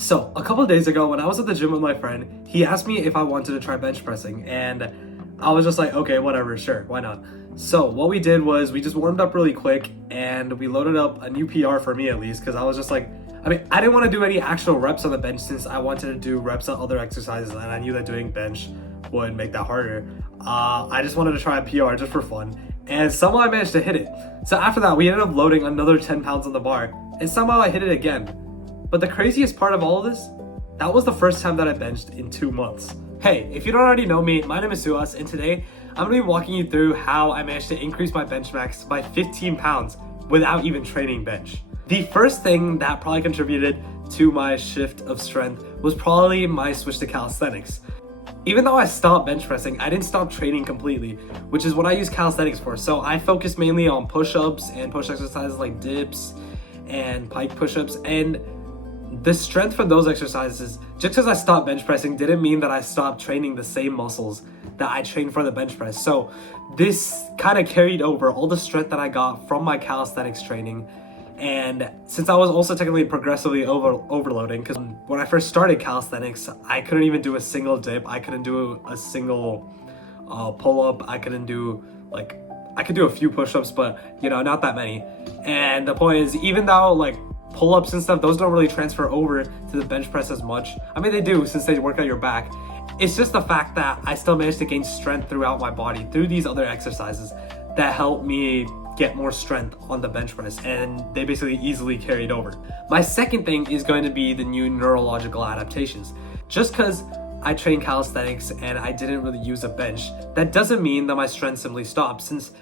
So, a couple of days ago when I was at the gym with my friend, he asked me if I wanted to try bench pressing, and I was just like, okay, whatever, sure, why not? So, what we did was we just warmed up really quick and we loaded up a new PR for me at least, because I was just like, I didn't want to do any actual reps on the bench since I wanted to do reps on other exercises, and I knew that doing bench would make that harder. I just wanted to try a PR just for fun, and somehow I managed to hit it. So, after that, we ended up loading another 10 pounds on the bar, and somehow I hit it again. But the craziest part of all of this, that was the first time that I benched in 2 months. Hey, if you don't already know me, my name is Suhas, and today I'm gonna be walking you through how I managed to increase my bench max by 15 pounds without even training bench. The first thing that probably contributed to my shift of strength was probably my switch to calisthenics. Even though I stopped bench pressing, I didn't stop training completely, which is what I use calisthenics for. So I focus mainly on push-ups and push exercises like dips and pike push-ups, and the strength from those exercises, just because I stopped bench pressing, didn't mean that I stopped training the same muscles that I trained for the bench press. So this kind of carried over all the strength that I got from my calisthenics training. And since I was also technically progressively overloading, because when I first started calisthenics, I couldn't even do a single dip. I couldn't do a single pull-up. I could do a few push-ups, but not that many. And the point is, even though pull-ups and stuff, those don't really transfer over to the bench press as much. I mean, they do since they work out your back. It's just the fact that I still managed to gain strength throughout my body through these other exercises that helped me get more strength on the bench press, and they basically easily carried over. My second thing is going to be the new neurological adaptations. Just because I train calisthenics and I didn't really use a bench, that doesn't mean that my strength simply stopped, since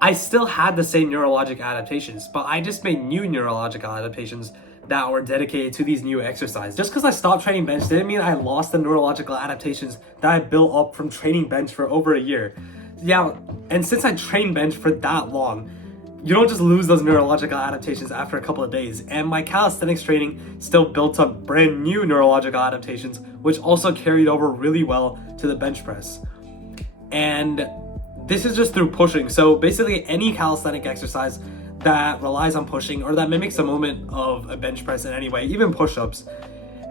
I still had the same neurologic adaptations, but I just made new neurological adaptations that were dedicated to these new exercises. Just because I stopped training bench didn't mean I lost the neurological adaptations that I built up from training bench for over a year. Yeah, and since I trained bench for that long, you don't just lose those neurological adaptations after a couple of days. And my calisthenics training still built up brand new neurological adaptations, which also carried over really well to the bench press. And this is just through pushing. So basically any calisthenic exercise that relies on pushing or that mimics the movement of a bench press in any way, even push-ups,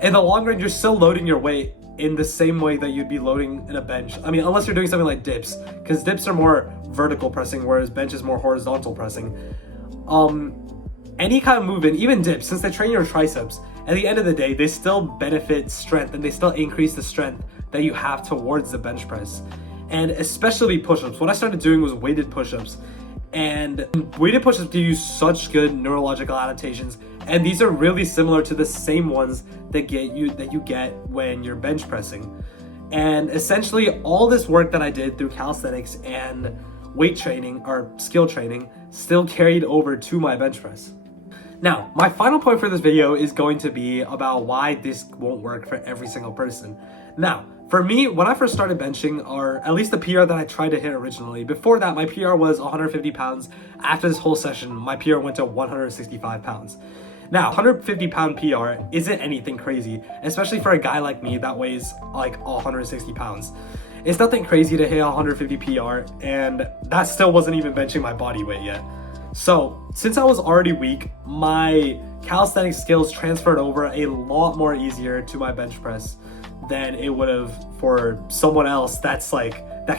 in the long run, you're still loading your weight in the same way that you'd be loading in a bench. I mean, unless you're doing something like dips, because dips are more vertical pressing, whereas bench is more horizontal pressing. Any kind of movement, even dips, since they train your triceps, at the end of the day, they still benefit strength and they still increase the strength that you have towards the bench press. And especially push-ups. What I started doing was weighted push-ups. And weighted push-ups give you such good neurological adaptations. And these are really similar to the same ones that you get when you're bench pressing. And essentially all this work that I did through calisthenics and weight training or skill training still carried over to my bench press. Now, my final point for this video is going to be about why this won't work for every single person. Now, for me, when I first started benching, or at least the PR that I tried to hit originally, before that, my PR was 150 pounds. After this whole session, my PR went to 165 pounds. Now, 150 pound PR isn't anything crazy, especially for a guy like me that weighs like 160 pounds. It's nothing crazy to hit 150 PR, and that still wasn't even benching my body weight yet. So, since I was already weak, my calisthenic skills transferred over a lot more easier to my bench press than it would have for someone else that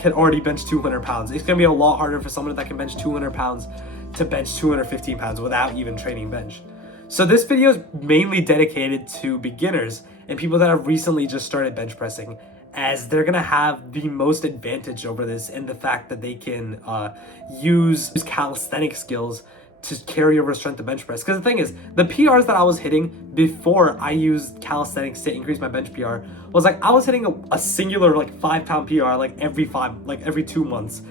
can already bench 200 pounds. It's gonna be a lot harder for someone that can bench 200 pounds to bench 215 pounds without even training bench. So this video is mainly dedicated to beginners and people that have recently just started bench pressing, as they're gonna have the most advantage over this in the fact that they can use calisthenic skills to carry over strength to bench press. Because the thing is, the PRs that I was hitting before I used calisthenics to increase my bench PR was I was hitting a singular 5 pound PR every 2 months.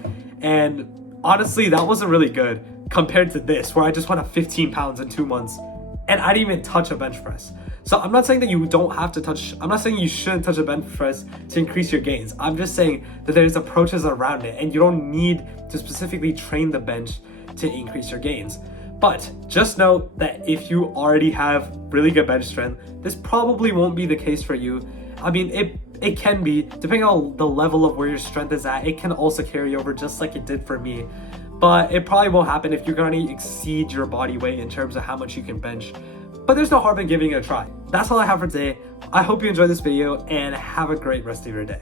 And honestly, that wasn't really good compared to this, where I just went up 15 pounds in 2 months and I didn't even touch a bench press. So I'm not saying that I'm not saying you shouldn't touch a bench press to increase your gains. I'm just saying that there's approaches around it, and you don't need to specifically train the bench to increase your gains. But just note that if you already have really good bench strength, this probably won't be the case for you. I mean, it can be, depending on the level of where your strength is at, it can also carry over just like it did for me. But it probably won't happen if you're going to exceed your body weight in terms of how much you can bench. but there's no harm in giving it a try. That's all I have for today. I hope you enjoyed this video and have a great rest of your day.